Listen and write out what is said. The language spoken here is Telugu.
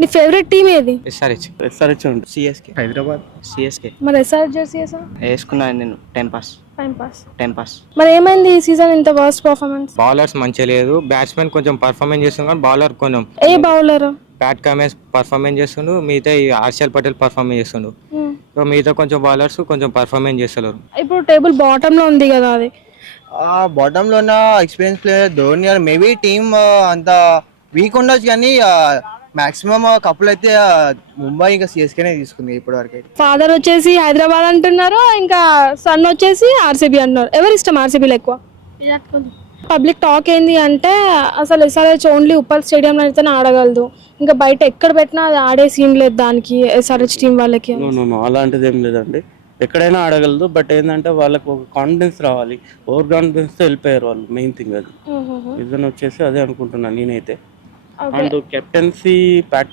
నీ ఫేవరెట్ టీమ్ ఏది? ఎస్ఆర్హెచ్ ఉంటుంది. సిఎస్కే హైదరాబాద్. సిఎస్కే మరి ఎస్ఆర్ జెర్సీ వేసా? వేసుకున్నాను నేను. Time pass. Time pass. మరి ఏమైంది ఈ సీజన్ ఇంత వర్స్ట్ పర్ఫార్మెన్స్? బౌలర్స్ మంచిగా లేదు, బ్యాట్స్మెన్ కొంచెం పర్ఫార్మెన్స్ చేస్తుంది కానీ బౌలర్ కొంచెం a bowler? Pat Cummins performance చేస్తుండు, మిగతా ఈ హర్షల్ పటేల్ పర్ఫార్మెన్స్ చేస్తుండు. సో మిగతా కొంచెం బౌలర్స్ కొంచెం పర్ఫార్మెన్స్ చేస్తలేరు. ఇప్పుడు టేబుల్ బాటమ్ లో ఉంది కదా అది. బాటమ్ లో ఉన్న experience player Dhoni maybe team అంత వీక్ ఉండొచ్చు కానీ మాక్సిమం కప్పులు అయితే ముంబై ఇంకా సిఎస్కేనే తీసుకుంది ఇప్పటి వరకు అయితే. ఫాదర్ వచ్చేసి హైదరాబాద్ అంటున్నారు, ఇంకా సన్ వచ్చేసి ఆర్సీబీ అంటున్నారు. ఎవరి ఇష్టం ఆర్సీబీలో ఎక్కువ? పబ్లిక్ టాక్ ఏంది అంటే అసలు ఎస్ఆర్హెచ్ ఓన్లీ ఉప్పల్ స్టేడియంలో అయితేనే ఆడగలదు, ఇంకా బయట ఎక్కడ పెట్టినా అది ఆడే సీన్ లేదు దానికి ఎస్ఆర్హెచ్ టీం వాళ్ళకి. అలాంటిది ఏం లేదండి, ఎక్కడైనా ఆడగలదు. బట్ ఏంటంటే వాళ్ళకి ఒక కాన్ఫిడెన్స్ రావాలి. ఓవర్ కాన్ఫిడెన్స్ తో వెళ్ళిపోయారు వాళ్ళు. మెయిన్ థింగ్ అది రీజన్ వచ్చేసి అదే అనుకుంటున్నాను నేనైతే. And captaincy Pat